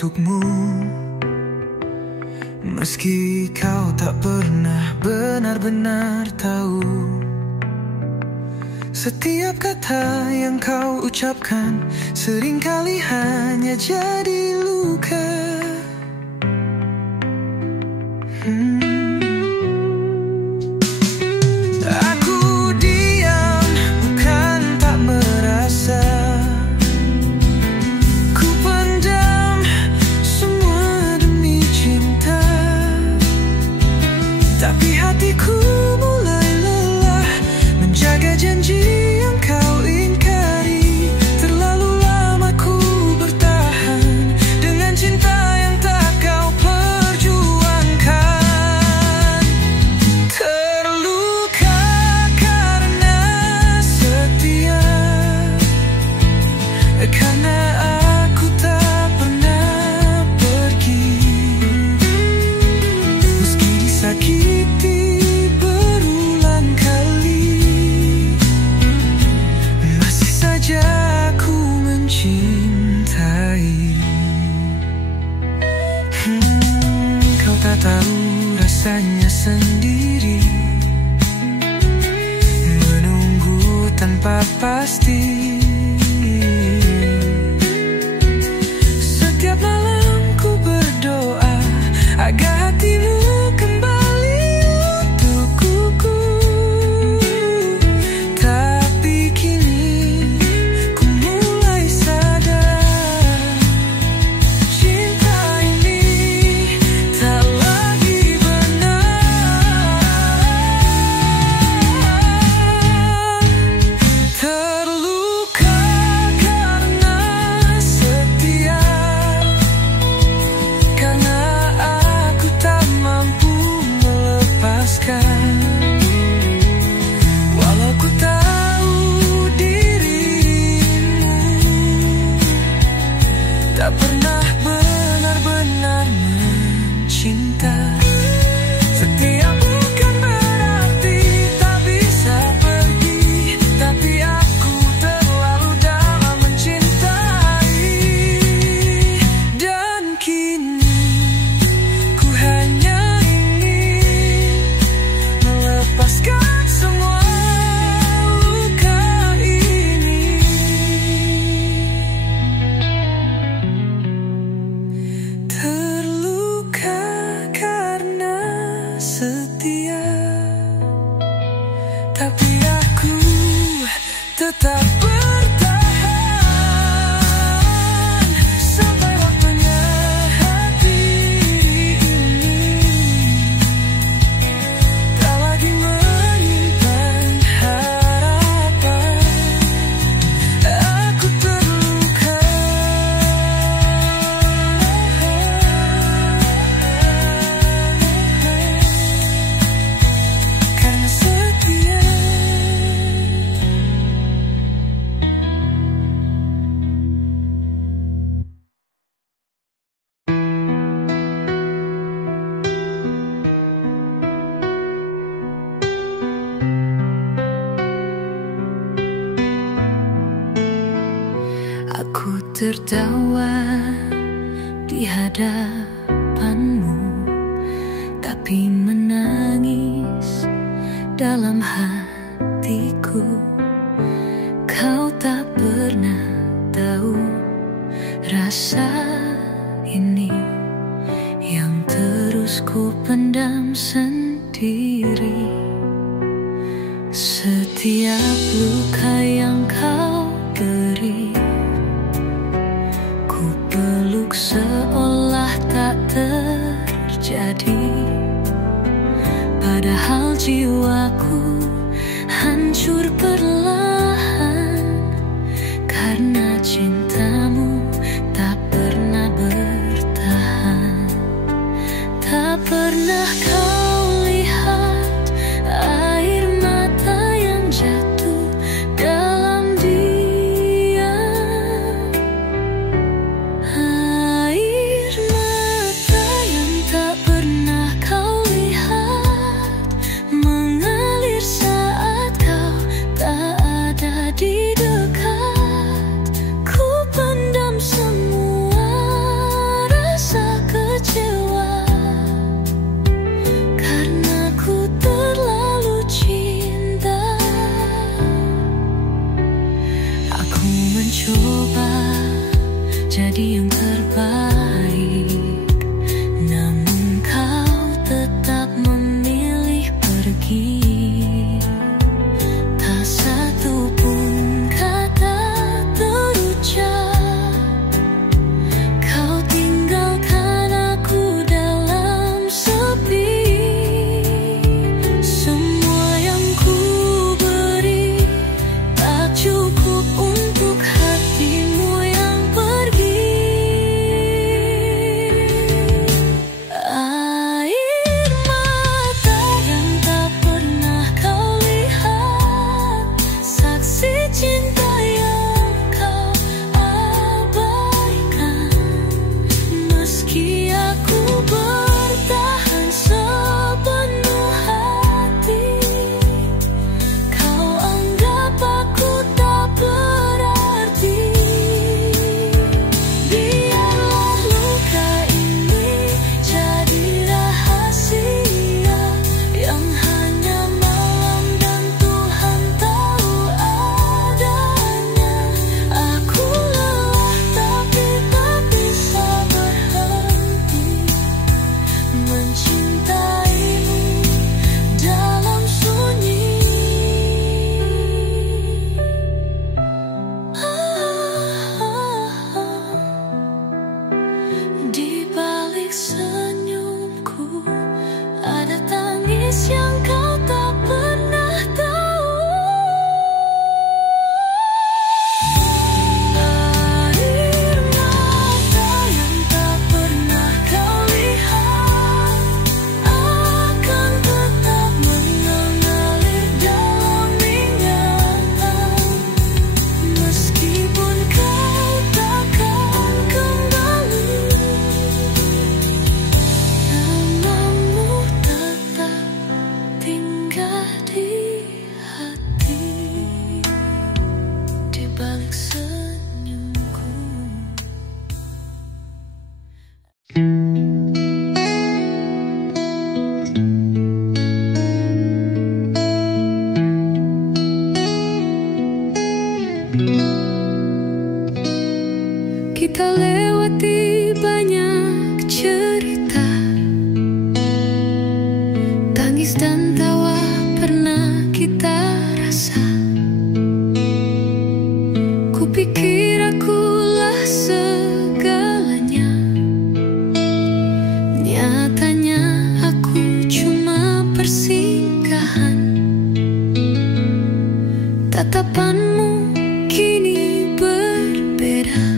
untukmu. Meski kau tak pernah benar-benar tahu, setiap kata yang kau ucapkan seringkali hanya jadi luka. Aku diam, bukan tak merasa. Ku pendam semua demi cinta. Tapi hatiku mulai lelah menjaga janji yang kau ingkari. Terlalu lama ku bertahan dengan cinta yang tak kau perjuangkan. Terluka karena setia, karena aku tak pernah pergi. Meski disakiti berulang kali, masih saja aku mencintai. Kau tak tahu rasanya sendiri, menunggu tanpa pasti. Setiap malam ku berdoa agar hatimu kembali untukku. Tapi kini ku mulai sadar, cinta ini tak lagi benar. Terluka karena setia, karena aku tak mampu melepaskan. Walau ku tahu dirimu tak pernah benar-benar mencinta. Setia bukan berarti tak bisa pergi, tapi aku terlalu dalam mencintai. Dan kini ku hanya ingin melepaskan semua luka ini. Terluka karena setia, tapi aku tetap bertahan sampai waktunya hati ini tak lagi menyimpan harapan. Aku terluka karena setia. Aku tertawa di hadapanmu, tapi menangis dalam hatiku. Kau tak pernah tahu rasa ini yang terus ku pendam sendiri. Setiap luka yang kau beri, ku peluk seolah tak terjadi. Padahal jiwaku hancur perlahan karena cintamu tak pernah bertahan. Tak pernah kau lihat air mata yang jatuh dalam diam, air mata yang tak pernah kau lihat mengalir saat kau tak jadi yang terbaik. Namun kau tetap memilih pergi. Tak satu pun kata terucap. Kau tinggalkan aku dalam sepi. Semua yang ku beri tak cukup untuk hatimu yang pergi. Air mata yang tak pernah kau lihat, saksi cinta yang kau abaikan. Meski aku bertahan sepenuh hati, kau anggap aku tak berarti. Biarlah luka ini jadi rahasia yang hanya malam dan Tuhan tahu adanya. Aku lelah tapi tak bisa berhenti mencintaimu dalam sunyi. Di balik senyumku ada tangis yang kau tak pernah tahu. Air mata yang tak pernah kau lihat akan tetap mengalir dalam ingatan. Meskipun kau takkan kembali, namamu tetap tinggal di hati. Di balik senyumku. Kita lewati banyak cerita, tangis dan tawa pernah kita rasa. Kupikir akulah segalanya, nyatanya aku cuma persinggahan. Tatapanmu kini berbeda.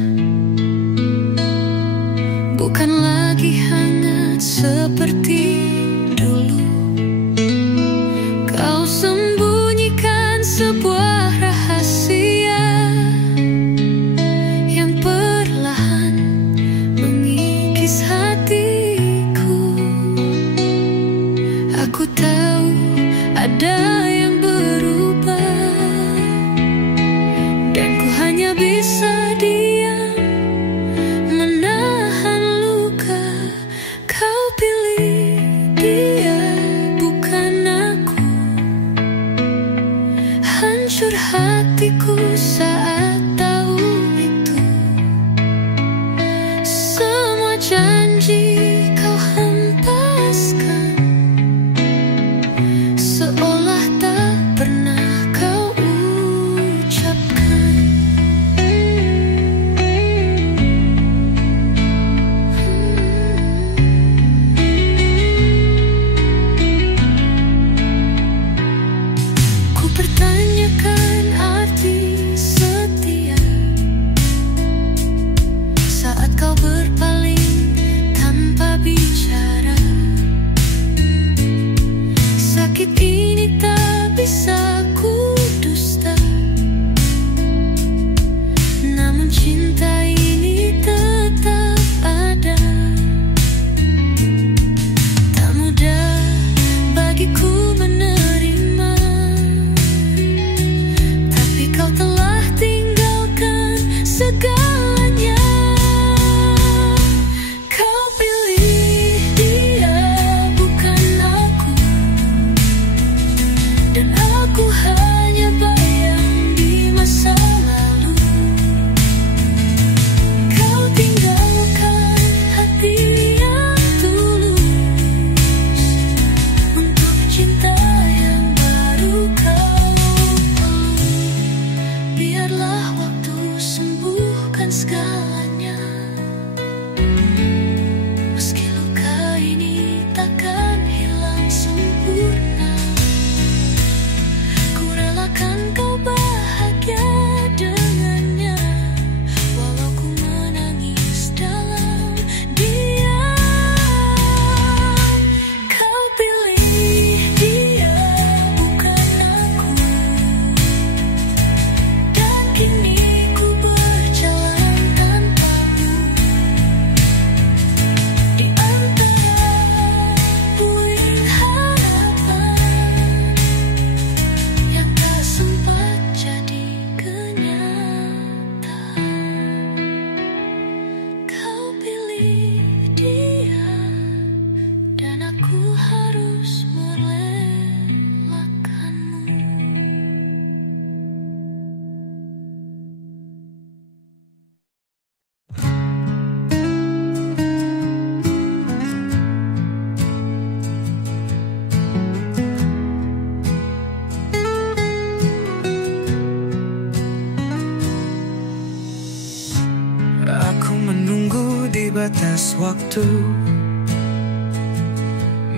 batas waktu,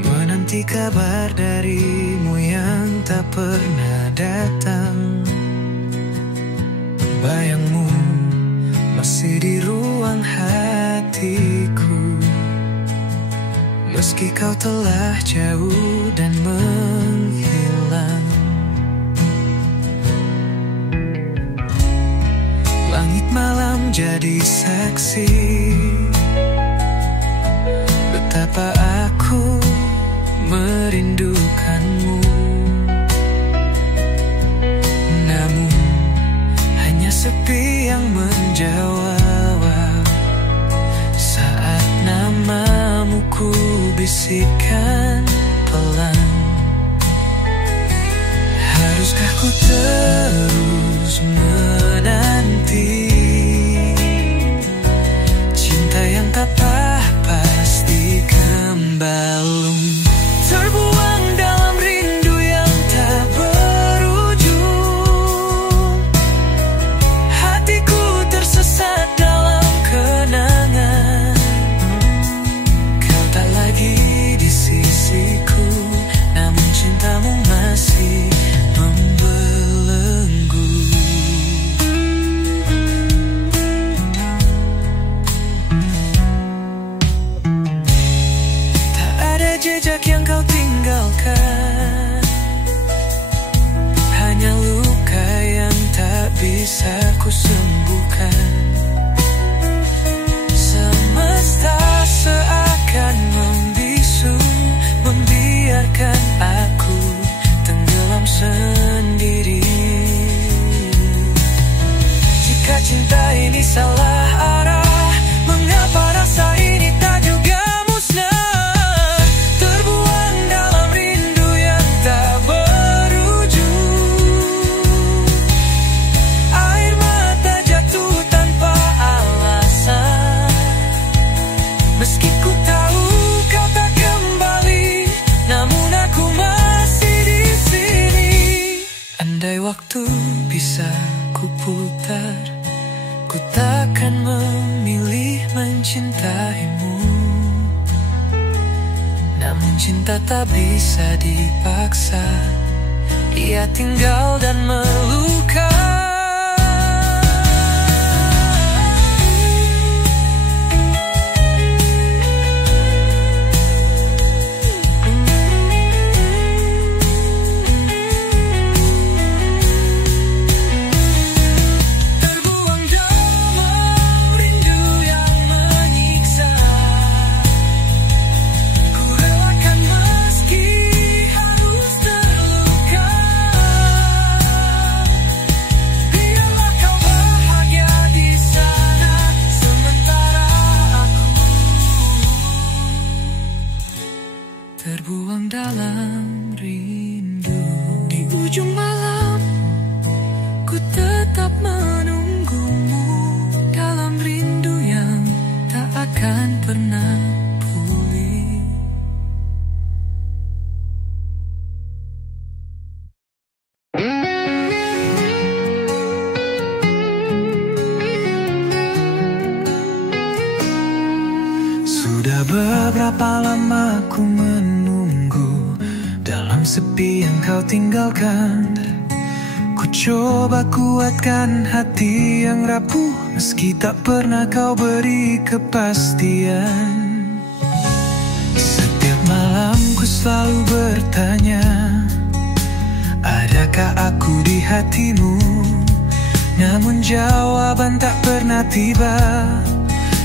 menanti kabar darimu yang tak pernah datang. Bayangmu masih di ruang hatiku, meski kau telah jauh dan menghilang. Langit malam jadi saksi betapa aku merindukanmu. Namun hanya sepi yang menjawab saat namamu ku bisikkan pelan. Haruskah ku terus menanti cinta yang tak pasti kembali, terbuang dalam rindu yang tak berujung. Hatiku tersesat dalam kenangan, kau tak lagi di sisiku, namun cintamu masih membelenggu. Tak ada jejak yang kau tinggalkan, hanya luka yang tak bisa ku sembuhkan. Semesta seakan membisu, membiarkan aku tenggelam sendiri. Jika cinta ini salah arah, mengapa rasa ini tak juga musnah? Terbuang dalam rindu yang tak berujung. Air mata jatuh tanpa alasan, meski ku tahu kau tak kembali, namun aku masih di sini. Andai waktu bisa ku putar, ku takkan memilih mencintaimu. Namun cinta tak bisa dipaksa, ia tinggal dan melukai. Terbuang dalam rindu, di ujung malam ku tetap menunggumu, dalam rindu yang tak akan pernah pulih. Sudah beberapa lama ku menunggu dalam sepi yang kau tinggalkan. Ku coba kuatkan hati yang rapuh, meski tak pernah kau beri kepastian. Setiap malam ku selalu bertanya, adakah aku di hatimu? Namun jawaban tak pernah tiba,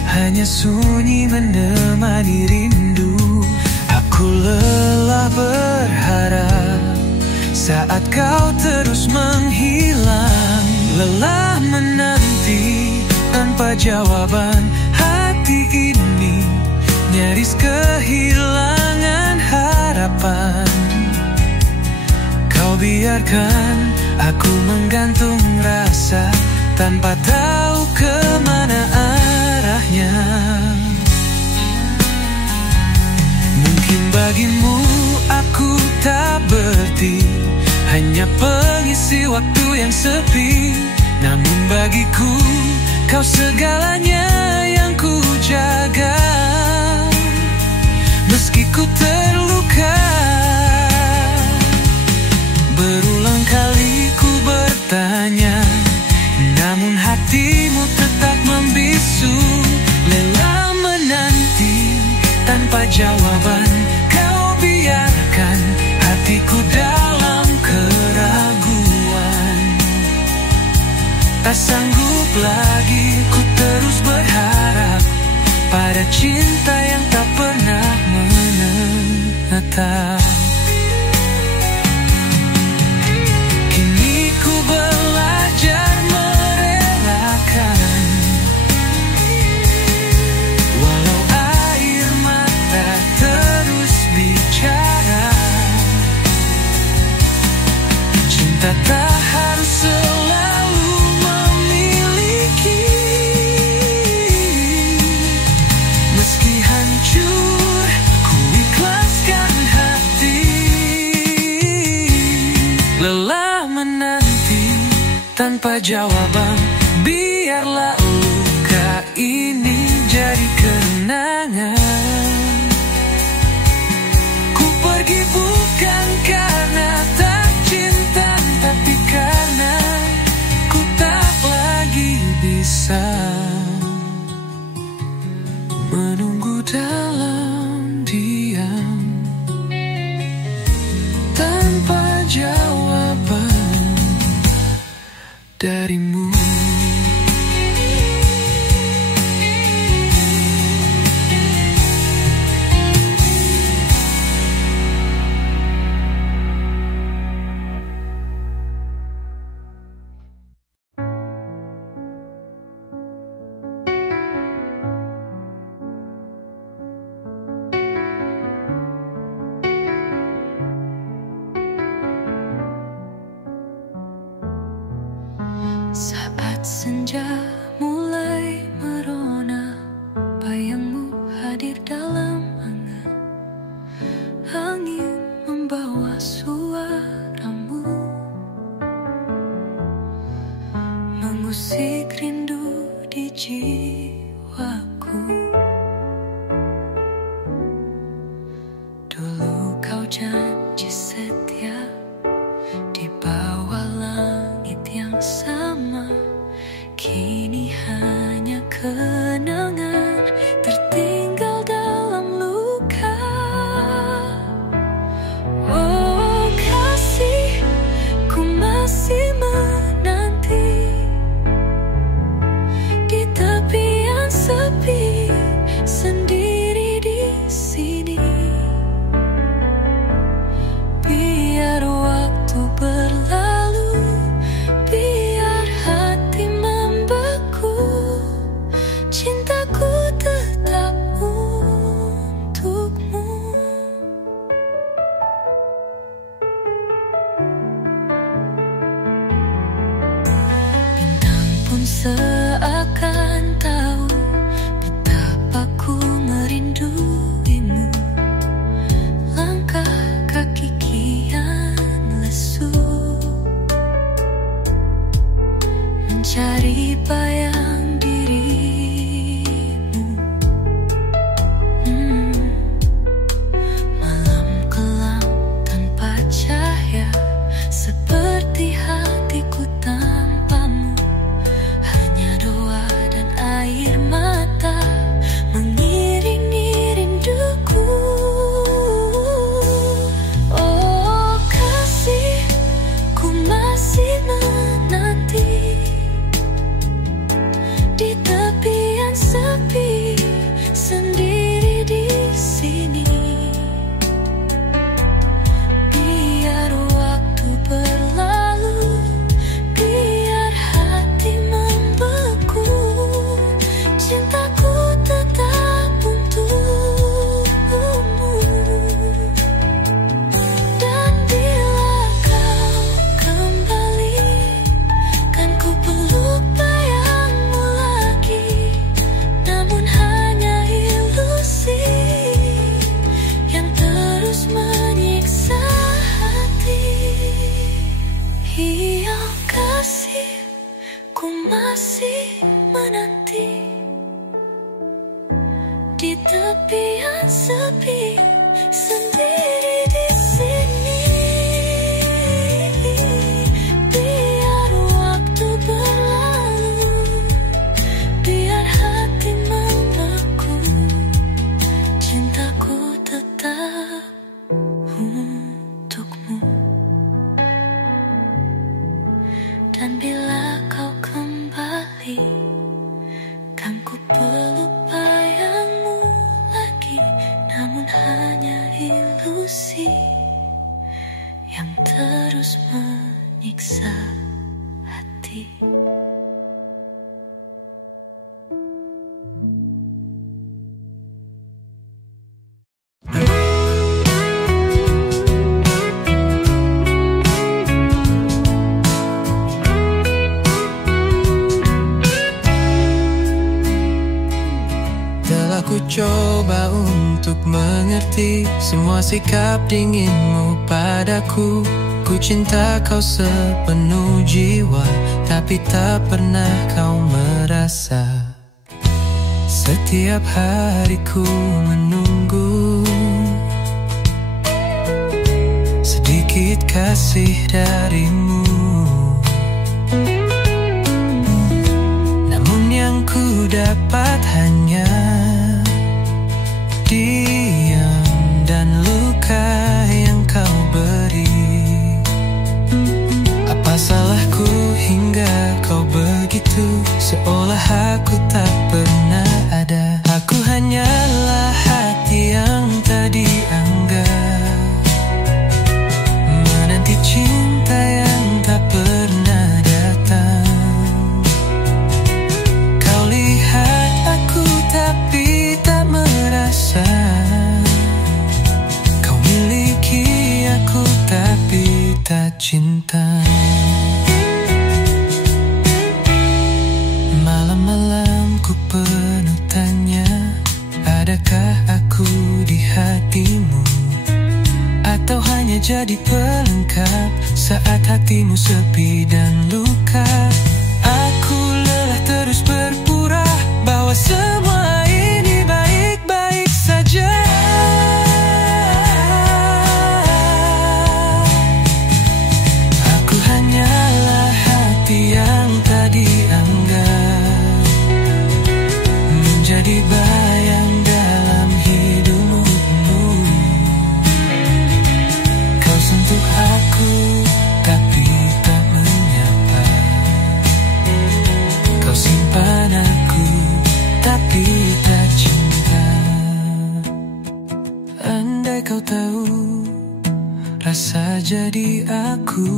hanya sunyi menemani rindu. Aku lelah berharap saat kau terus menghilang, lelah menanti tanpa jawaban. Hati ini nyaris kehilangan harapan. Kau biarkan aku menggantung rasa tanpa tahu kemana arahnya. Mungkin bagimu aku tak berarti, hanya pengisi waktu yang sepi. Namun bagiku kau segalanya yang ku jaga. tanpa jawaban. Kau biarkan hatiku dalam keraguan. Tak sanggup lagi ku terus berharap pada cinta yang tak pernah menetap. Kini ku belajar merelakan, walau air mata terus bicara. Cinta tak harus selalu memiliki. Meski hancur, ku ikhlaskan hati. Lelah menanti tanpa jawaban, biarlah luka ini jadi kenangan. Ku pergi bukan karena tak cinta, tapi karena ku tak lagi bisa menunggu dalam diam tanpa jawaban darimu. Saat senja mulai merona, bayangmu hadir dalam angan. Angin membawa suaramu, mengusik rindu di jiwaku. Dulu kau janji setia di bawah langit yang sama. Kini hanya kenangan tertinggal dalam luka. Oh kasih, ku masih menanti di tepian sepi, sendiri di sini. Biar waktu berlalu, biar hati membeku, cintaku tetap untukmu. Bintang pun seakan tahu betapa ku merinduimu. Langkah kaki kian lesu, mencari bayang dirimu. Malam kelam tanpa cahaya, seperti hatiku tanpamu. Hanya doa dan air mata mengiringi rinduku. Oh kasih, ku masih menanti di tepian sepi, sendiri di sini. Biar waktu berlalu, biar hati membeku, cintaku tetap untukmu. Dan bila kau kembali, kan ku peluk bayangmu lagi. Namun hanya ilusi yang terus menyiksa hati. Iya kasih, ku masih menanti di tepian sepi, sendiri di sini. Biar waktu berlalu, biar hati membeku, cintaku Aku coba untuk mengerti semua sikap dinginmu padaku. Ku cinta kau sepenuh jiwa, tapi tak pernah kau merasa. Setiap hariku menunggu sedikit kasih darimu. Namun yang ku dapat hanya diam dan luka yang kau beri. Apa salahku hingga kau begitu, seolah aku tak pernah ada. Aku hanyalah hati yang tak dianggap, menanti cinta yang tak pernah datang. Kau lihat aku tapi tak merasa. Kau miliki aku tapi tak cinta. Malam-malam ku penuh tanya, adakah aku di hatimu? Atau hanya jadi pelengkap saat hatimu sepi dan luka? Aku lelah terus berpura bahwa semua ini baik-baik saja. Aku hanyalah hati yang tak dianggap, menjadi bayang dalam hidupmu. Kau sentuh aku tapi tak menyapa. Kau simpan aku tapi tak cinta. Andai kau tahu rasa jadi aku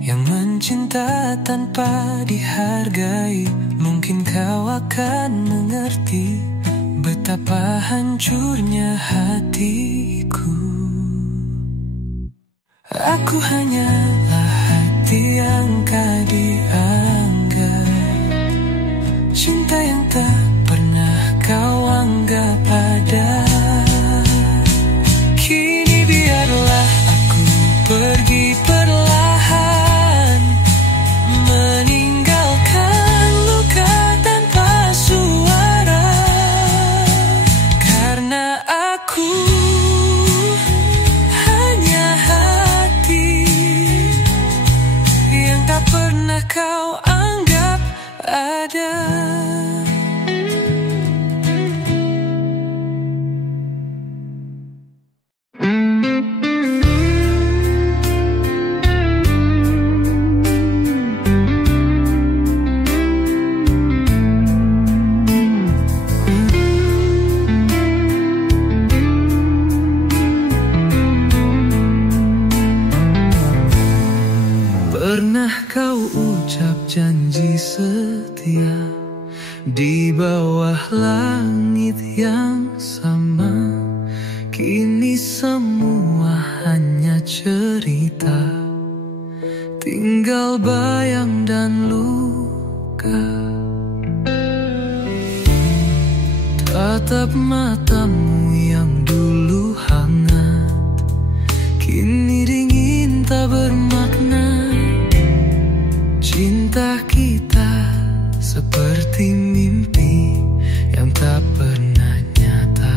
yang mencinta tanpa dihargai, mungkin kau akan mengerti betapa hancurnya hatiku. Aku hanyalah hati yang tak dianggap, cinta yang tak pernah kau anggap ada. Kini biarlah aku pergi perlahan, meninggalkan luka tanpa suara. Karena aku hanya hati yang tak pernah kau anggap ada. Pernah kau ucap janji setia di bawah langit yang sama. Kini semua hanya cerita, tinggal bayang dan luka. Tatap matamu yang dulu hangat, kini dingin tak bermakna. Cinta kita seperti mimpi yang tak pernah nyata.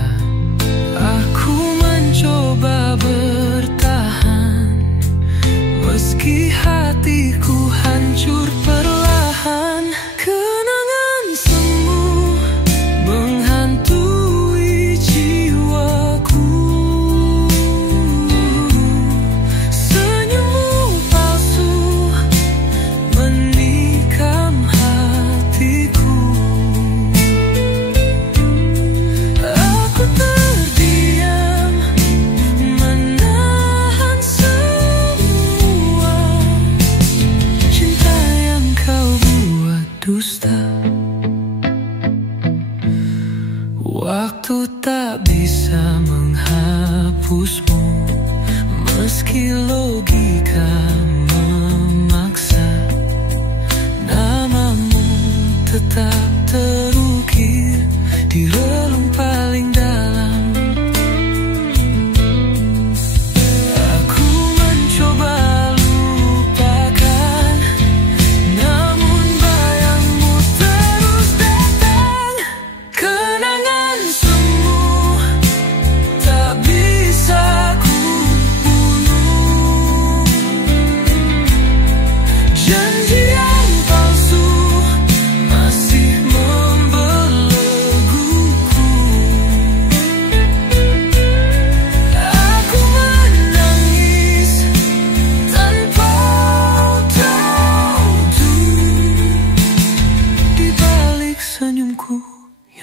Aku mencoba bertahan, meski hatiku hancur perlahan. Kenangan semu menghantui jiwaku, senyummu palsu menikam hatiku. Aku terdiam menahan semua cinta yang kau buat dusta. Waktu tak bisa menghapusmu, meski logika memaksa. Namamu tetap terukir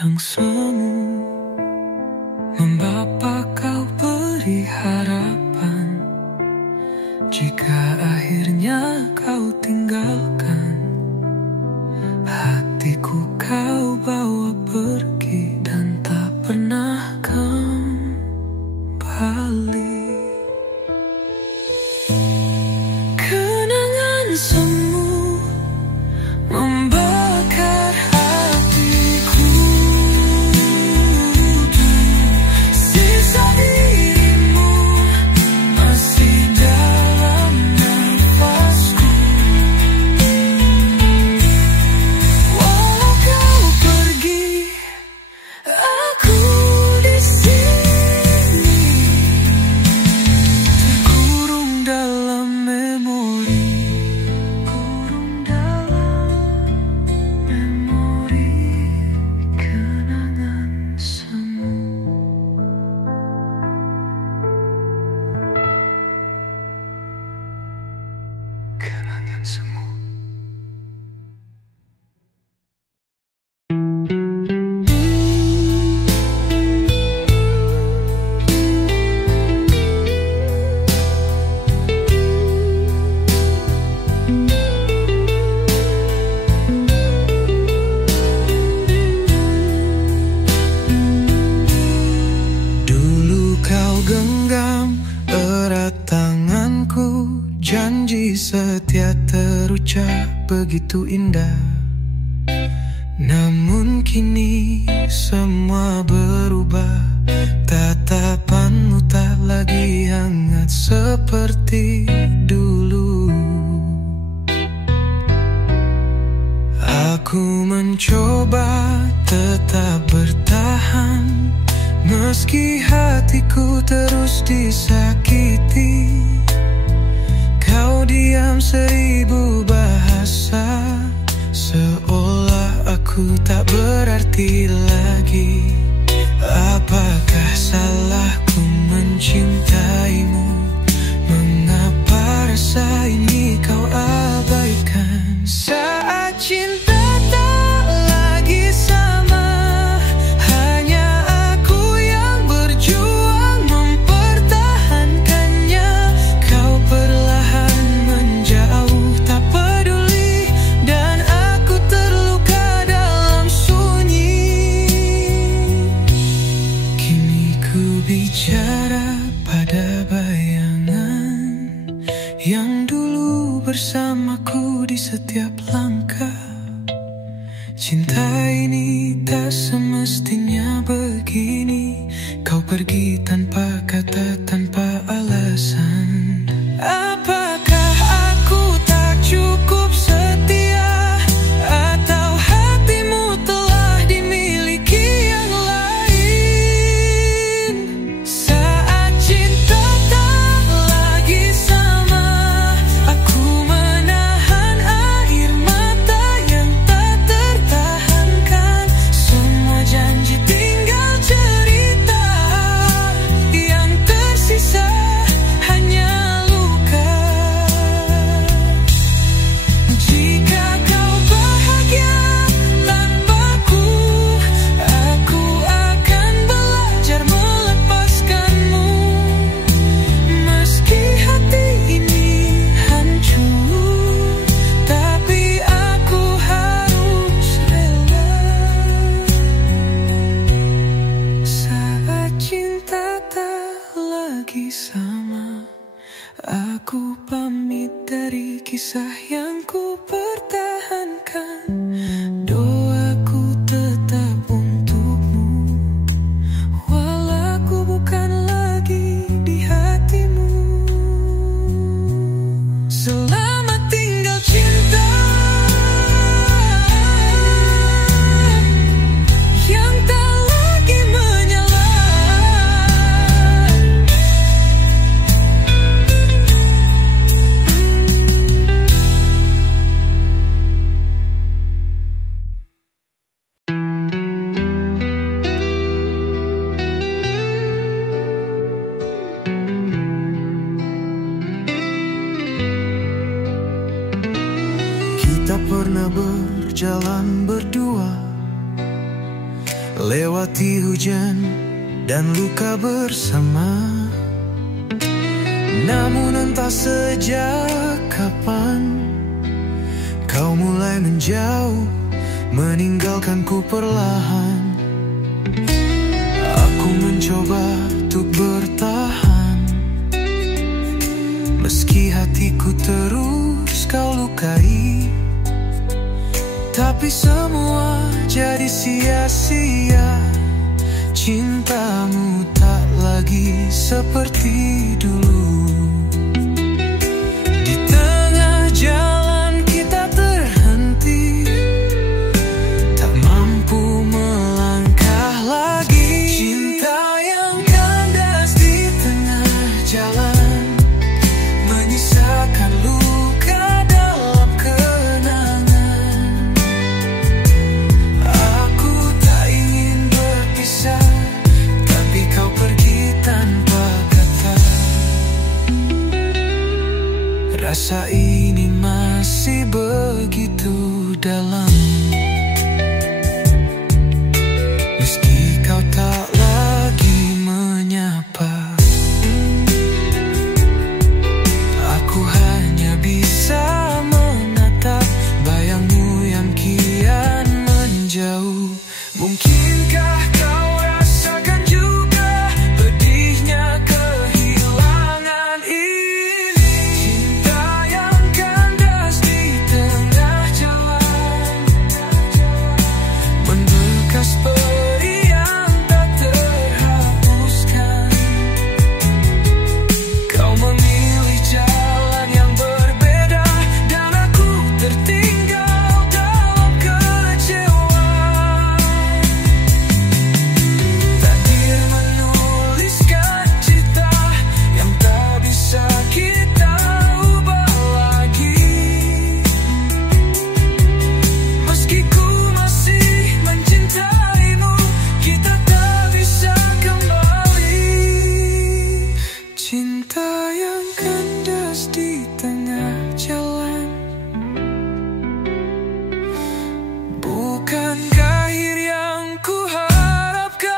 yang semu, membapa kau beri harapan. Jika akhirnya kau tinggalkan, hatiku kau bawa pergi dan tak pernah kembali. Kenangan semu membakar hatiku, sisa dirimu masih dalam nafasku. Walau kau pergi, aku di sini, terkurung dalam memori, kurung dalam memori kenangan semu. Kenangan semu. Dulu kau genggam erat tanganku, janji setia terucap begitu indah. Namun kini semua berubah, tatapanmu tak lagi hangat seperti dulu. Aku mencoba tetap bertahan, meski hatiku terus disakiti. Kau diam seribu bahasa, seolah aku tak berarti lagi. Apakah salahku mencintaimu? Mengapa rasa ini kau abaikan? Saat cinta tak lagi sama, hanya aku yang berjuang mempertahankannya. Kau perlahan menjauh, tak peduli, dan aku terluka dalam sunyi. Kini ku bicara pada bayangan yang dulu bersamaku di setiap langkah. Cinta ini tak semestinya begini, kau pergi tanpa kata, tanpa alasan. Apakah aku tak cukup setia, atau hatimu telah dimiliki yang lain? Saat cinta tak lagi sama, aku menahan air mata yang tak tertahankan. Semua janji tinggal cerita, yang tersisa hanya luka. Jika kau bahagia tanpaku, aku akan belajar melepaskanmu. Meski hati ini hancur, tapi aku harus rela. Saat cinta tak lagi sama, aku pamit dari kisah yang ku pertahankan. Doaku tetap untukmu, walau aku bukan lagi di hatimu. Selamat tinggal cinta yang tak lagi menyala. Kita pernah berjalan berdua, lewati hujan dan luka bersama. Namun entah sejak kapan kau mulai menjauh, meninggalkanku perlahan. Aku mencoba untuk bertahan, meski hatiku terus kau lukai. Tapi semua jadi sia-sia, cintamu tak lagi seperti dulu. Di tengah jalan kita terhenti, tak mampu melangkah lagi. Cinta yang kandas di tengah jalan, menyisakan luka dalam kenangan. Aku tak ingin berpisah, tapi kau pergi tanpa kata. Rasa ini masih begitu dalam, meski kau tak lagi menyapa. Aku hanya bisa menatap bayangmu yang kian menjauh. Mungkinkah kau rasakan juga pedihnya kehilangan ini? Cinta yang kandas di tengah jalan, membekas peri yang tak terhapuskan. Kau memilih jalan yang berbeda, dan aku tertinggal dalam kekecewaan. Takdir menuliskan cerita yang tak bisa kita ubah lagi. Meski ku masih mencintaimu, kita tak bisa kembali. Cinta yang kandas di tengah jalan, bukan akhir yang ku harapkan.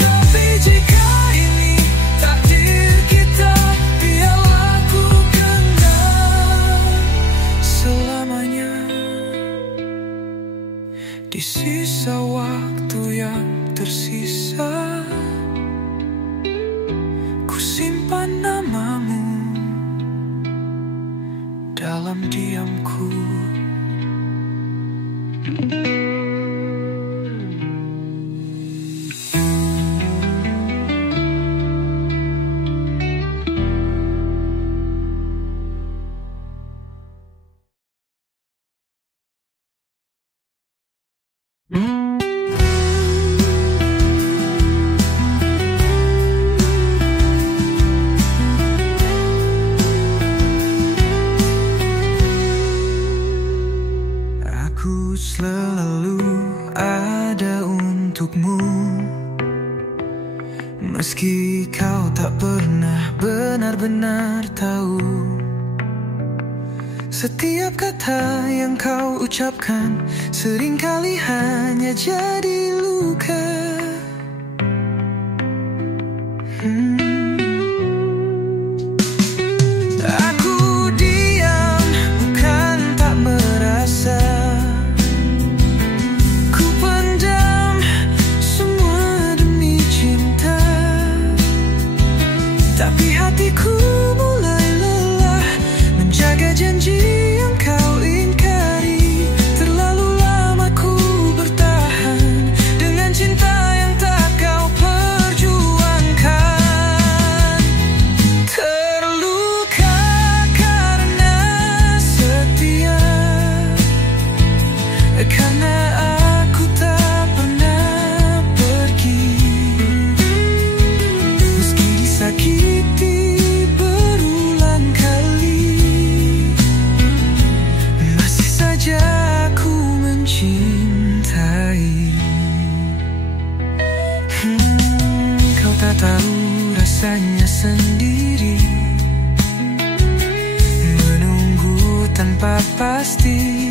Tapi jika ini takdir kita, biarlah ku genggam selamanya. Di sisa waktu yang tersisa, ku simpan namamu dalam diamku. Aku selalu ada untukmu, meski kau tak pernah benar-benar tahu. Setiap kata yang kau ucapkan seringkali hanya jadi luka. Aku diam, bukan tak merasa. Ku pendam semua demi cinta, tapi hatiku mulai lelah menjaga janji yang kau ingkari. Terlalu lama ku bertahan dengan cinta yang tak kau perjuangkan. Terluka karena setia, karena aku tak pernah pergi. Meski disakiti berulang kali, masih saja aku mencintai. Kau tak tahu rasanya sendiri, menunggu tanpa pasti.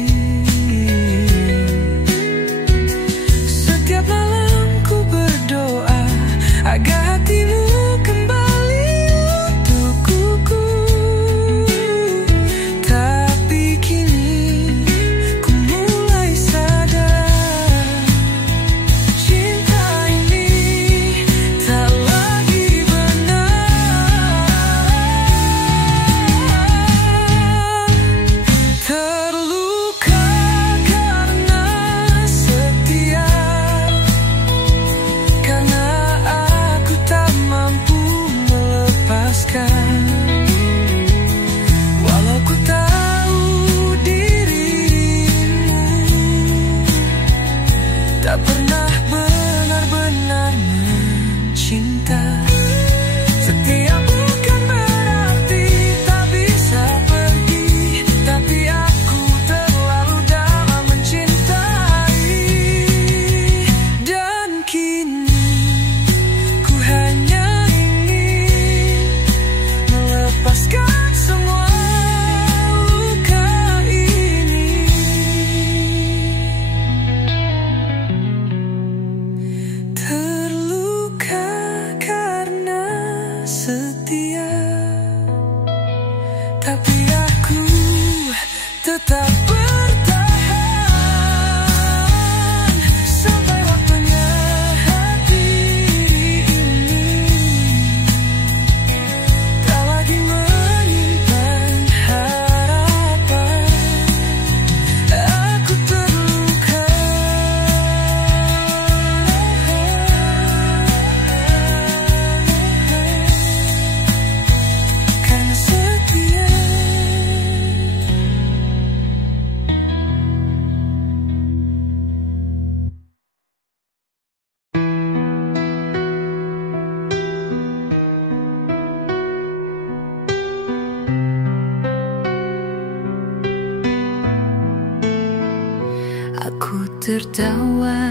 Ku tertawa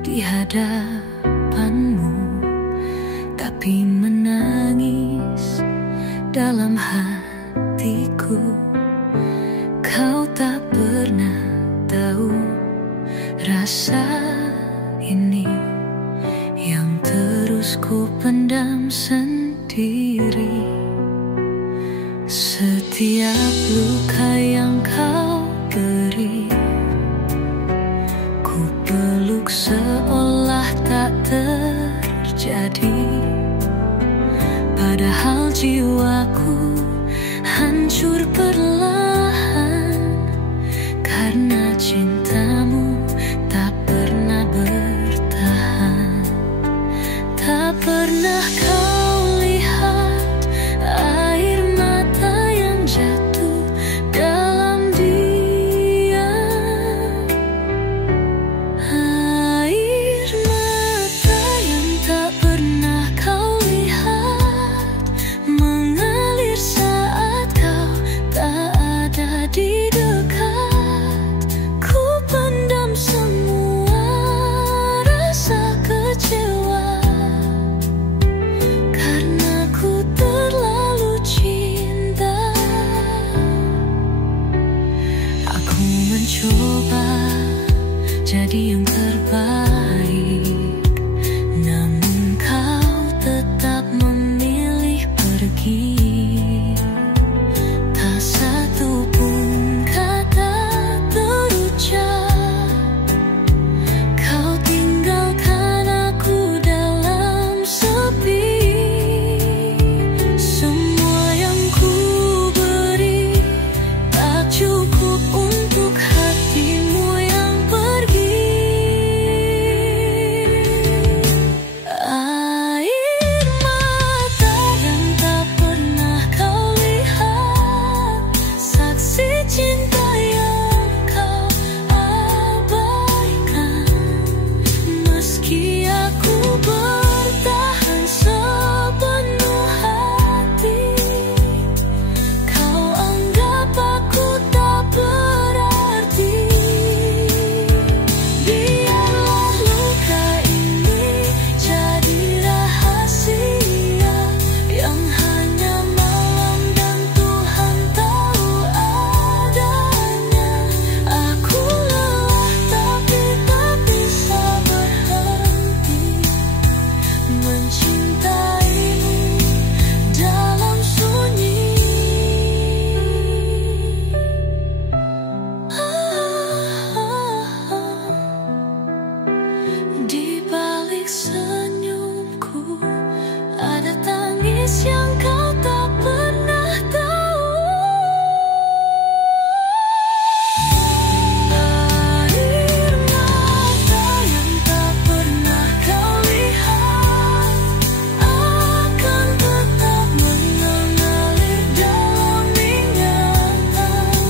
di hadapanmu, tapi menangis dalam hatiku. Kau tak pernah tahu rasa ini yang terus ku pendam sendiri. Setiap luka yang kau beri, ku peluk seolah tak terjadi. Padahal jiwaku hancur perlahan karena cintamu tak pernah bertahan. Tak pernah kau lihat air mata yang jatuh dalam diam, air mata yang tak pernah kau lihat mengalir saat kau tak ada di dekat. Ku pendam semua rasa kecewa karena ku terlalu cinta. Aku mencoba jadi yang terbaik, namun kau tetap memilih pergi. Tak satu pun kata terucap, kau tinggalkan aku dalam sepi. Semua yang ku beri tak cukup untuk hatimu yang pergi. Air mata yang tak pernah kau lihat, saksi cinta yang kau abaikan. Meski aku bertahan sepenuh hati, kau anggap aku tak berarti. Biarlah luka ini jadi rahasia yang hanya malam dan Tuhan tahu adanya. Aku lelah tapi tak bisa berhenti mencintaimu dalam sunyi. Di balik senyumku ada tangis yang kau tak pernah tahu. Air mata yang tak pernah kau lihat akan tetap mengalir dalam ingatan.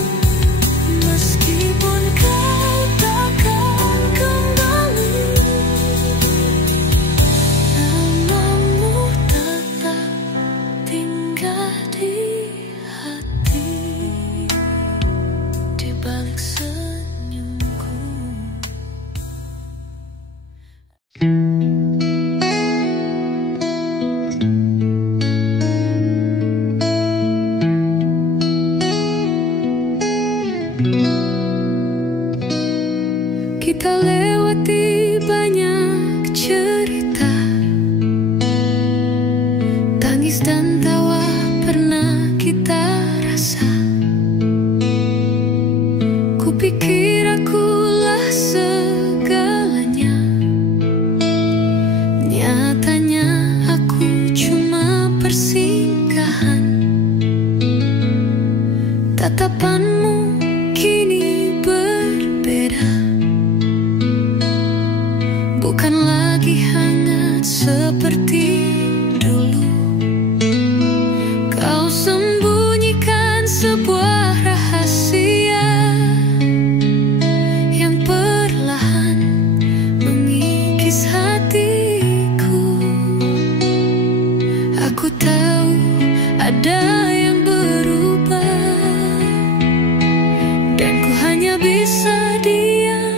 Meskipun kau takkan kembali, namamu tetap tinggal di hati. Di balik senyumku. Kita lewati banyak cerita, tangis dan tawa pernah kita rasa. Kupikir akulah segalanya, nyatanya aku cuma persinggahan. Tatapanmu kini berbeda, bukan lagi hangat seperti dulu. Kau sembunyikan sebuah rahasia yang perlahan mengikis hatiku. Aku tahu ada yang berubah, dan ku hanya bisa diam.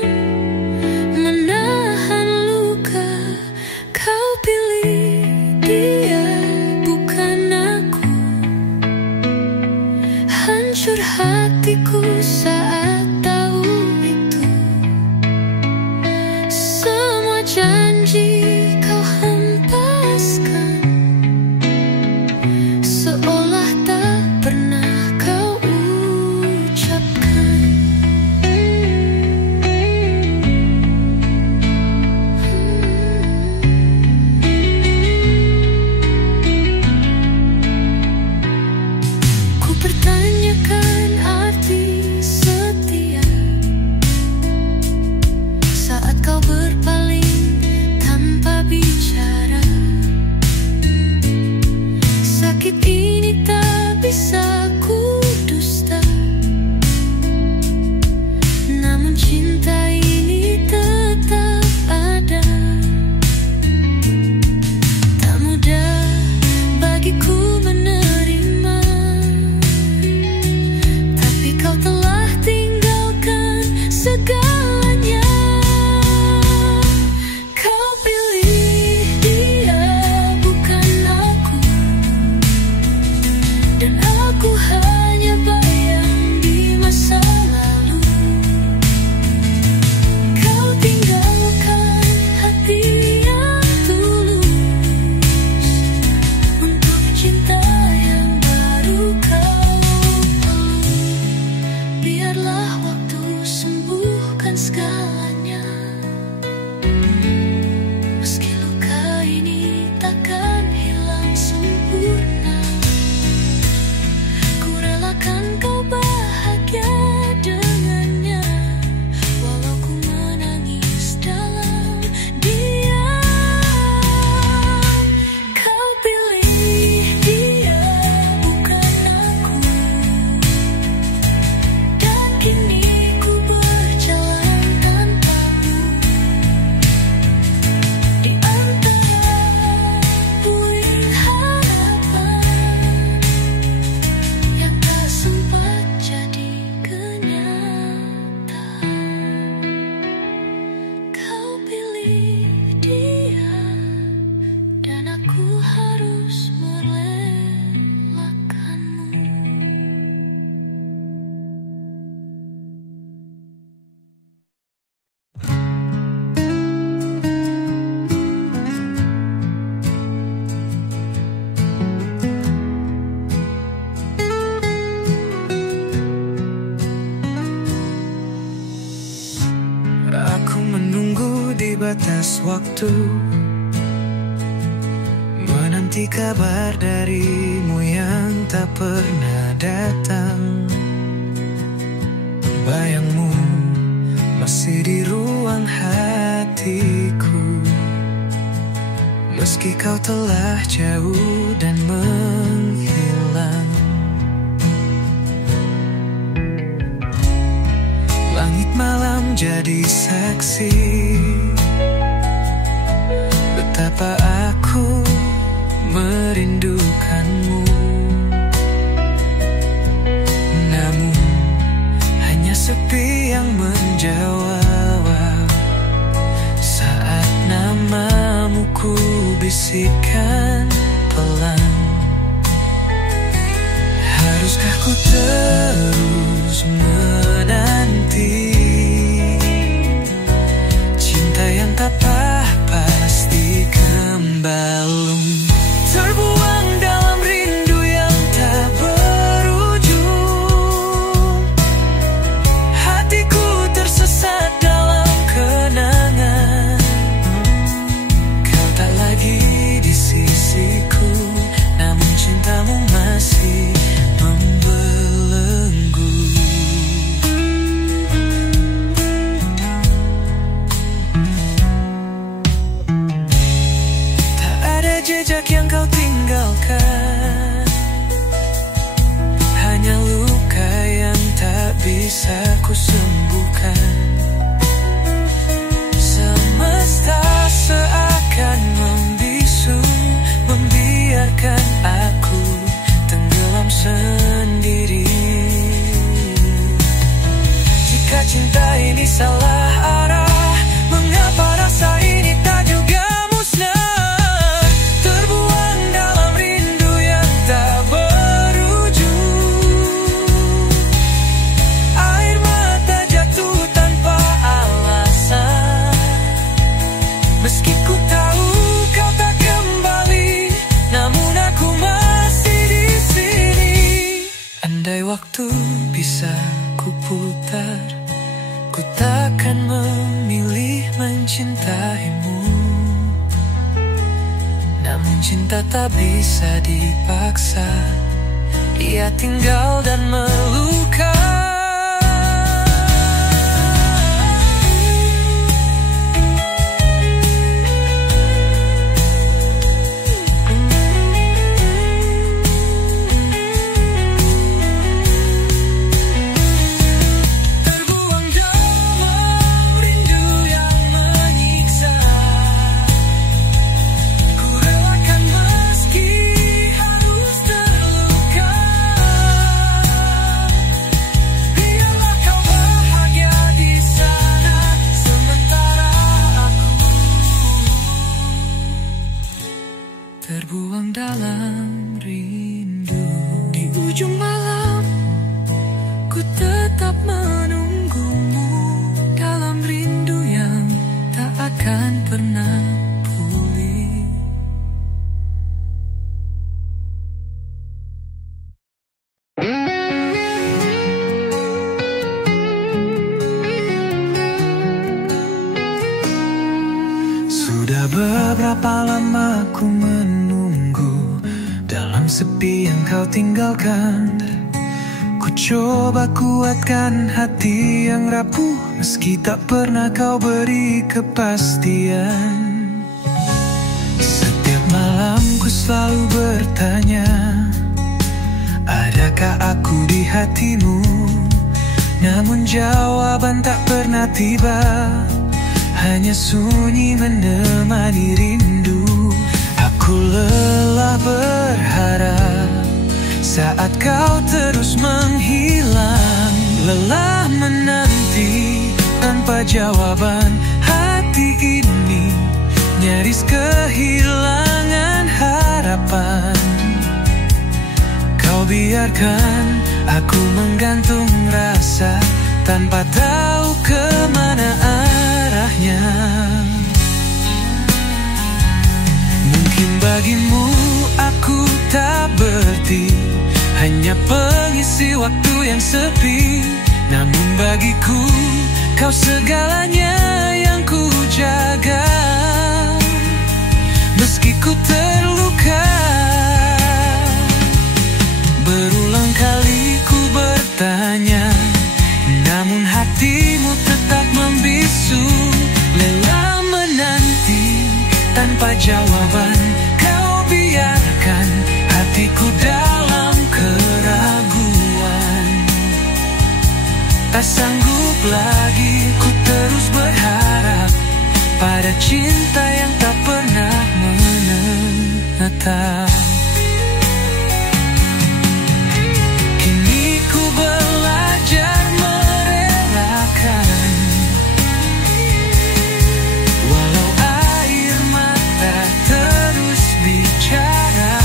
di batas waktu, menanti kabar darimu yang tak pernah datang. Bayangmu masih di ruang hatiku, meski kau telah jauh dan menghilang. Langit malam jadi saksi betapa aku merindukanmu. Namun hanya sepi yang menjawab saat namamu ku bisikkan pelan. Haruskah ku terus menanti cinta yang tak pasti kembali? Terbuang dalam rindu yang tak berujung, hatiku tersesat dalam kenangan. Kau tak lagi di sisiku, namun cintamu masih membelenggu. Tak ada jejak yang kau tinggalkan, hanya luka yang tak bisa ku sembuhkan. Semesta seakan membisu, membiarkan aku tenggelam sendiri. Jika cinta ini salah arah, mengapa rasa ini tak juga musnah? Terbuang dalam rindu yang tak berujung, air mata jatuh tanpa alasan. Meski ku tahu kau tak kembali, namun aku masih di sini. Andai waktu bisa ku putar, ku takkan memilih mencintaimu. Namun cinta tak bisa dipaksa, ia tinggal dan melukai. Terbuang dalam rindu yang menyiksa, ku relakan meski harus terluka. Biarlah kau bahagia di sana, sementara aku terbuang dalam rindu. Di ujung malam ku tetap menunggumu, dalam rindu yang tak akan pernah pulih. Sudah beberapa lama ku menunggu dalam sepi yang kau tinggalkan. Ku coba kuatkan hati yang rapuh, meski tak pernah kau beri kepastian. Setiap malam ku selalu bertanya, adakah aku di hatimu? Namun jawaban tak pernah tiba, hanya sunyi menemani rindu. Aku lelah berharap saat kau terus menghilang, lelah menanti tanpa jawaban. Hati ini nyaris kehilangan harapan. Kau biarkan aku menggantung rasa tanpa tahu kemana arahnya. Mungkin bagimu aku tak berarti, hanya pengisi waktu yang sepi. Namun bagiku kau segalanya yang ku jaga. Ada cinta yang tak pernah menetap. Kini ku belajar merelakan, walau air mata terus bicara.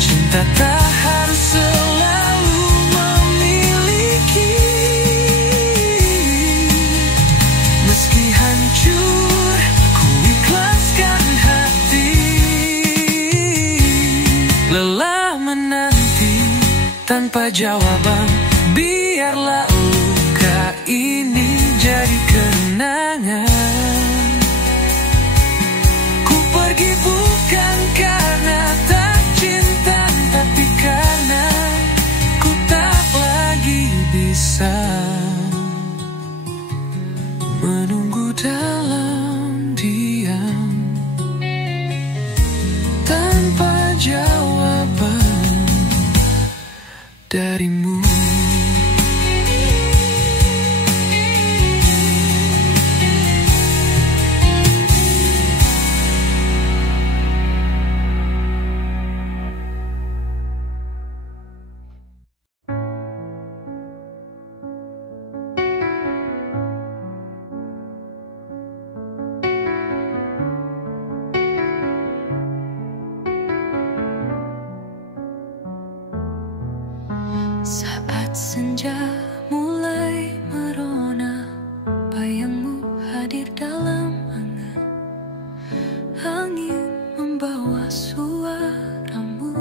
Cinta tak harus selalu memiliki. Meski hancur, ku ikhlaskan hati. Lelah menanti tanpa jawaban, biarlah luka ini jadi kenangan. Ku pergi bukan karena tak cinta, tapi karena ku tak lagi bisa menunggu dalam diam tanpa jawaban darimu. Saat senja mulai merona, bayangmu hadir dalam angan. Angin membawa suaramu,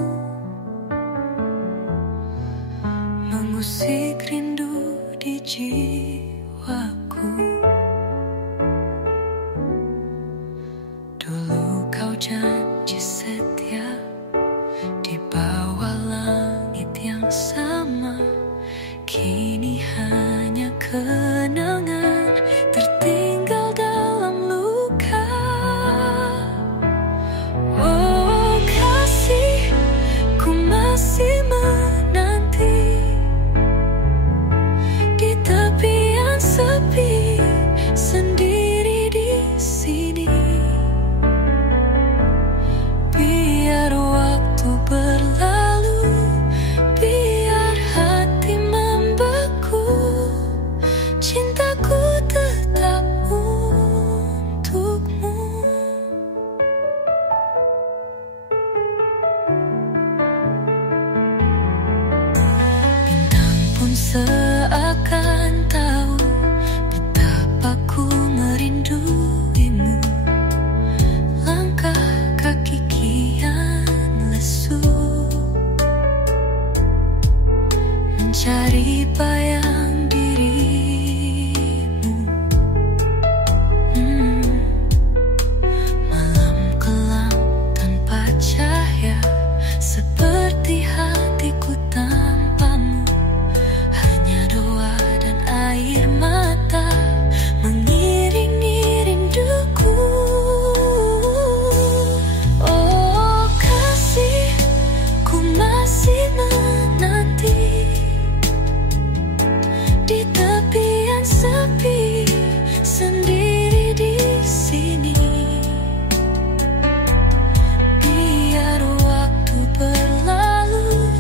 mengusik rindu di jiwaku. Dulu kau janji setia di bawah langit yang sama. Kini hanya kenangan tertinggal dalam luka. Oh kasih, ku masih menanti di tepian sepi, sendiri di sini. Biar waktu berlalu, biar hati membeku, cintaku tetap untukmu. Bintang pun seakan tahu betapa ku merinduimu. Langkah kaki kian lesu, mencari bayang dirimu. Malam kelam tanpa cahaya, seperti hatiku tanpamu. Hanya doa dan air mata mengiringi rinduku. Oh kasih, ku masih menanti di tepian sepi, sendiri di sini. Biar waktu berlalu,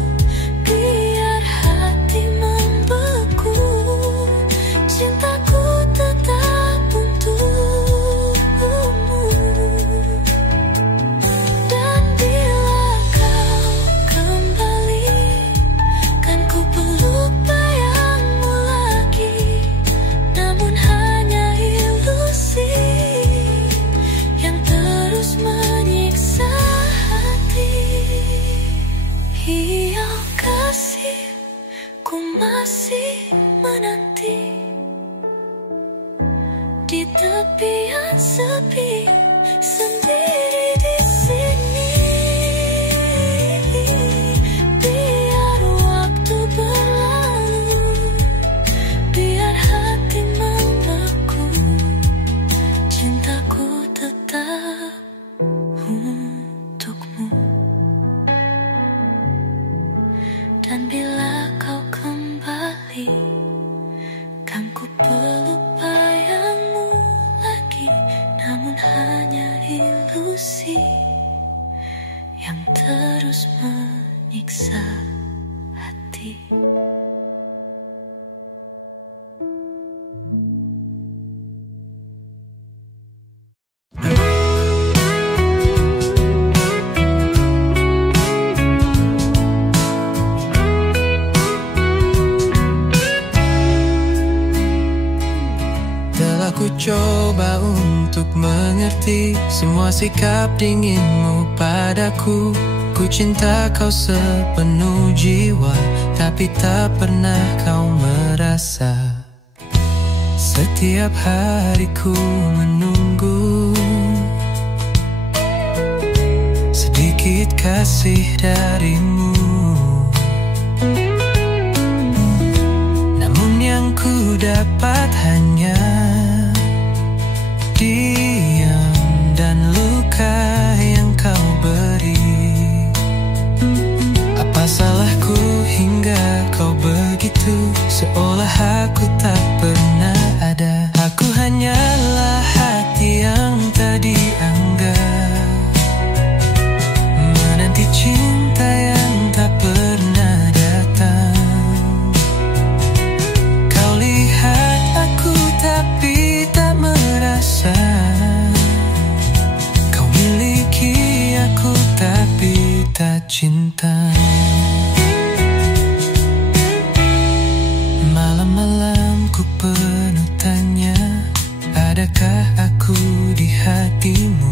biar hati membeku, cintaku tetap untukmu. Dan bila kau kembali, kan ku peluk bayangmu lagi. Namun hanya ilusi yang terus menyiksa hati. Iya kasih, ku masih menanti di tepian sepi, sendiri di sini. Biar waktu berlalu, biar hati membeku, cintaku tetap untukmu. Dan bila kau kembali, kan ku peluk bayangmu ku coba untuk mengerti semua sikap dinginmu padaku. Ku cinta kau sepenuh jiwa, tapi tak pernah kau merasa. Setiap hariku menunggu sedikit kasih darimu. Namun yang ku dapat hanya diam dan luka yang kau beri. Apa salahku hingga kau begitu, seolah aku tak pernah ada. Aku hanyalah hati yang tak dianggap, menanti cinta yang tak pernah datang. Kau lihat aku tapi tak merasa. Kau miliki aku tapi tak cinta. Malam-malam ku penuh tanya, adakah aku di hatimu?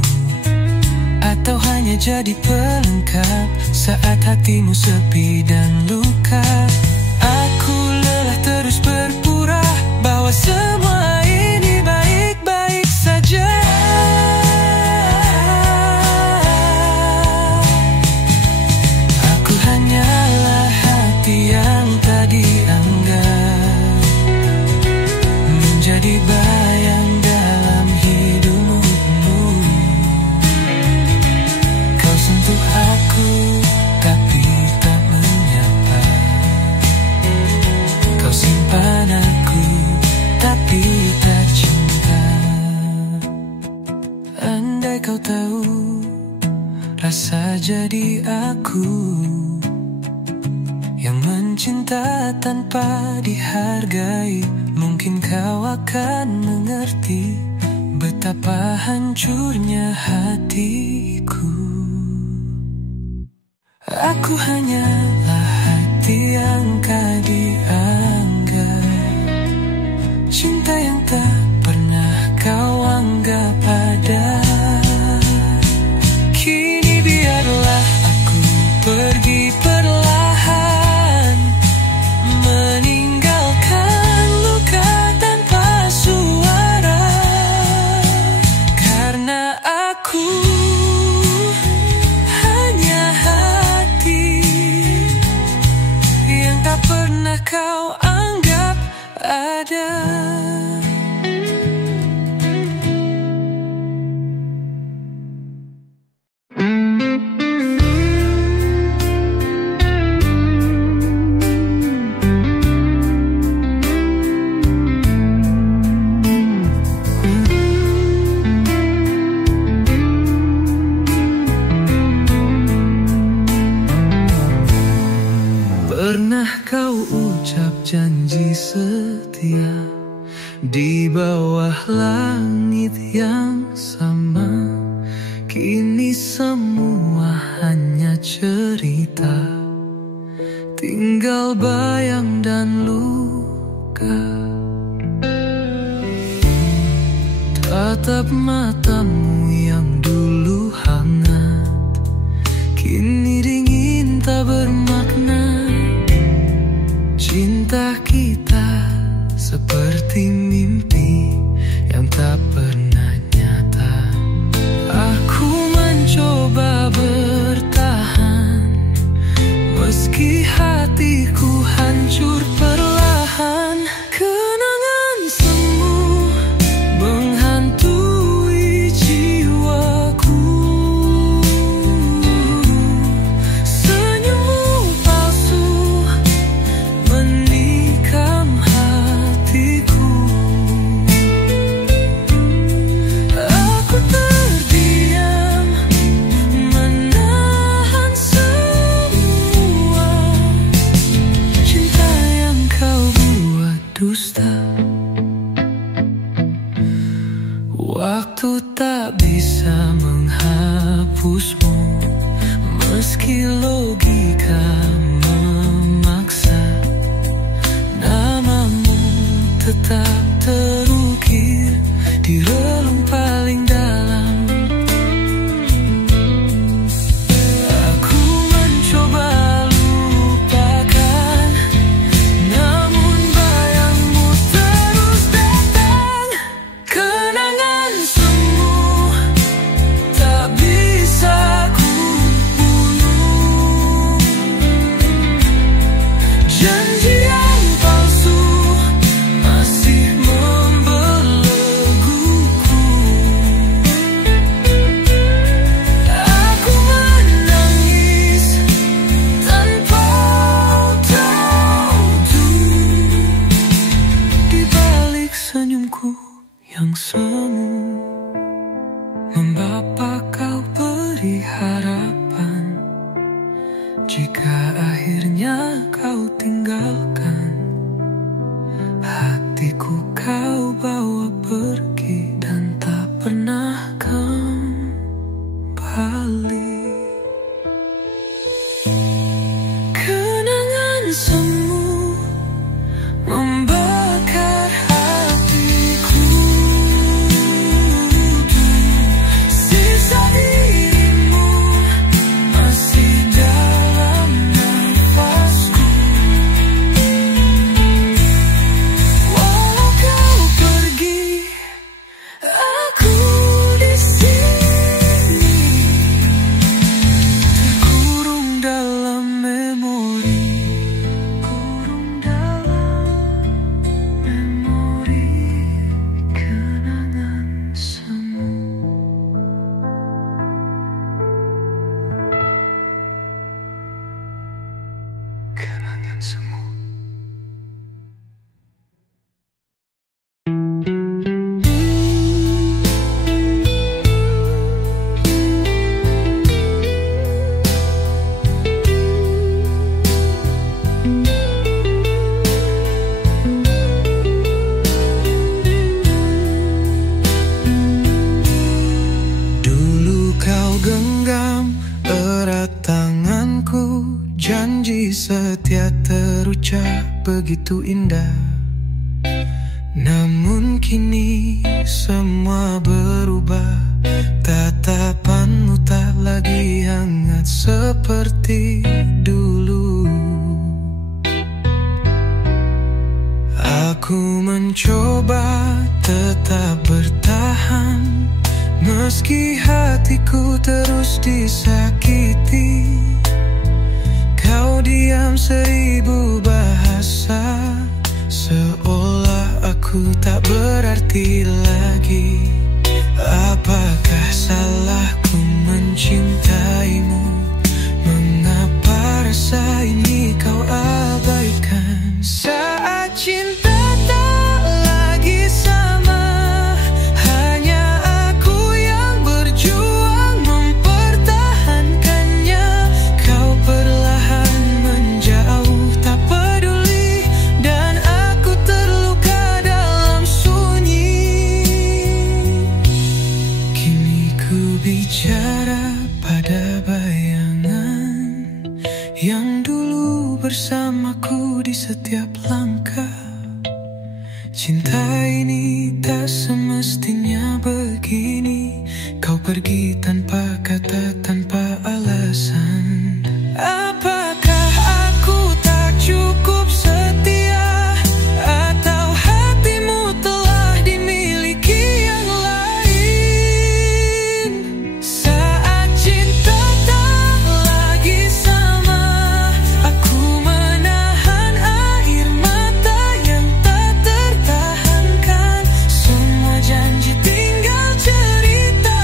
Atau hanya jadi pelengkap saat hatimu sepi dan luka? Aku lelah terus berpura bahwa semua ini baik-baik saja. Aku hanyalah hati yang tak dianggap, menjadi bayang dalam hidupmu. Kau sentuh aku tapi tak menyapa. Kau simpan aku tapi tak cinta. Andai kau tahu rasa jadi aku yang mencinta tanpa dihargai, mungkin kau akan mengerti betapa hancurnya hatiku. Aku hanyalah hati yang tak dianggap, cinta yang tak pernah kau anggap ada. Kini biarlah aku pergi perlahan, meninggalkan luka tanpa suara. Karena aku hanya hati yang tak pernah kau anggap ada. Pernah kau ucap janji setia di bawah langit yang sama. Kini semua hanya cerita, tinggal bayang dan luka. Tatap matamu yang dulu hangat, kini dingin tak bermakna. Cinta kita seperti mimpi yang tak pernah nyata. Aku mencoba bertahan, meski hatiku hancur perlahan. Kenangan semu menghantui jiwaku, senyummu palsu menikam hatiku. Aku terdiam menahan semua cinta yang kau buat dusta. Waktu tak bisa menghapusmu, meski logika memaksa. Namamu tetap terukir di relung paling dalam. Aku mencoba lupakan, namun bayangmu terus datang. Kenangan semu tak bisa ku bunuh. Janji yang palsu masih membelengguku. Aku menangis tanpa tahu di balik senyumku yang semu. Mengapa kau beri harapan jika akhirnya kau tinggalkan? Hatiku kau bawa pergi dan tak pernah kembali. Kenangan semu membakar hatiku. Sisa dirimu masih dalam nafasku. Walau kau pergi, aku di sini, terkurung dalam memori, kurung dalam memori. Kenangan semu. Kenangan semu. Dulu kau genggam erat tanganku, janji setia terucap begitu indah. Namun kini semua berubah, tatapanmu tak lagi hangat seperti dulu. Aku mencoba tetap bertahan, meski hatiku terus disakiti. Kau diam seribu bahasa, seolah aku tak berarti lagi. Apakah salahku mencintaimu? Mengapa rasa ini kau abaikan? Saat cinta tak lagi sama, hanya aku yang berjuang mempertahankannya. Kau perlahan menjauh, tak peduli, dan aku terluka dalam sunyi. Kini ku bicara pada bayangan yang dulu bersamaku di setiap langkah. Cinta ini tak semestinya begini. Kau pergi tanpa kata, tanpa alasan. Apakah aku tak cukup setia, atau hatimu telah dimiliki yang lain? Saat cinta tak lagi sama, aku menahan air mata yang tak tertahankan. Semua janji tinggal cerita.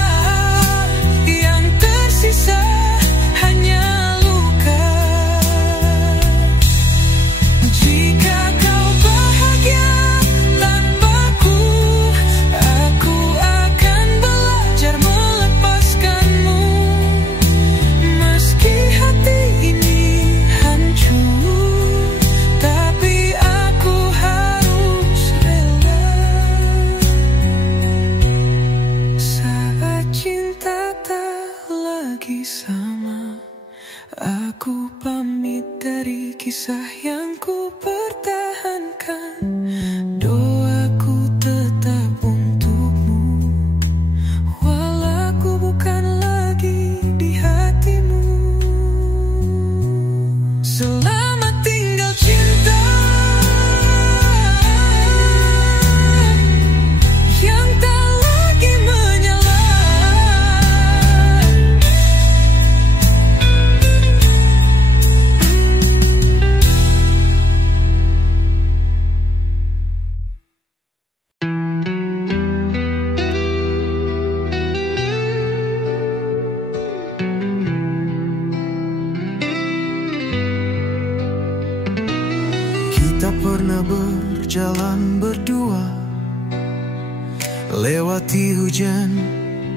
lewati hujan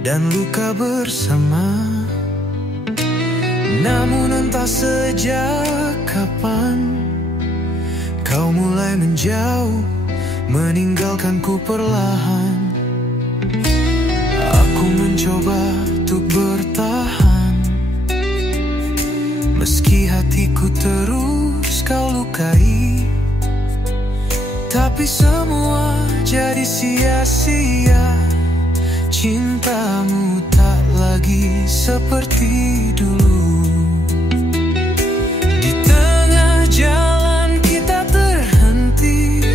dan luka bersama. Namun entah sejak kapan kau mulai menjauh, meninggalkanku perlahan. Aku mencoba untuk bertahan, meski hatiku terus kau lukai. Tapi semua jadi sia-sia, cintamu tak lagi seperti dulu. Di tengah jalan kita terhenti,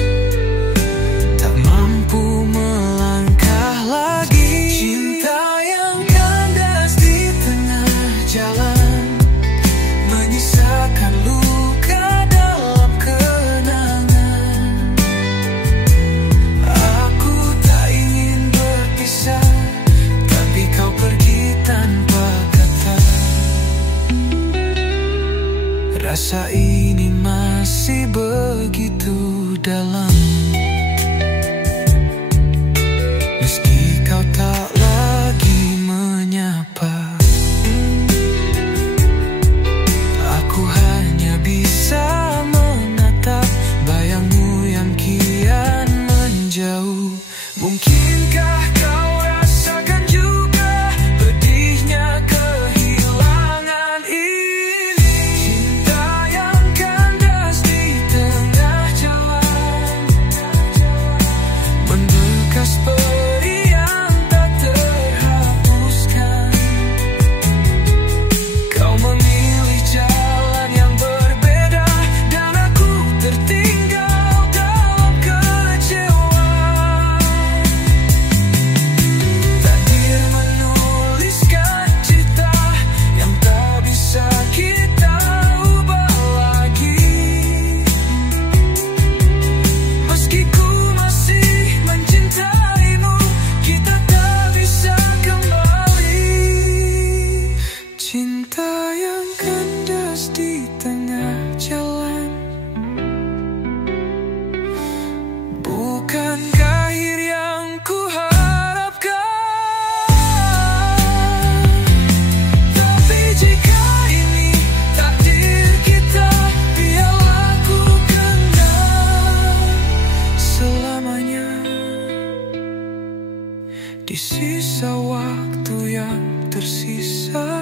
tak mampu melangkah lagi. Cinta yang kandas di tengah jalan, menyisakan luka dalam kenangan. Aku tak ingin berpisah, tapi kau pergi tanpa kata. Rasa ini masih begitu dalam, meski kau tak lagi menyapa. Aku hanya bisa menatap bayangmu yang kian menjauh. Mungkinkah kau rasakan juga pedihnya kehilangan ini? Cinta yang kandas di tengah jalan, membekas peri yang tak terhapuskan. Kau memilih jalan yang berbeda, dan aku tertinggal dalam kecewa. Takdir menuliskan cerita yang tak bisa kita ubah lagi. Meski ku masih mencintaimu, kita tak bisa kembali. Cinta yang kandas di tengah jalan, bukan akhir yang ku harapkan. Tapi jika ini takdir kita, biarlah ku genggam selamanya. Di sisa waktu yang tersisa,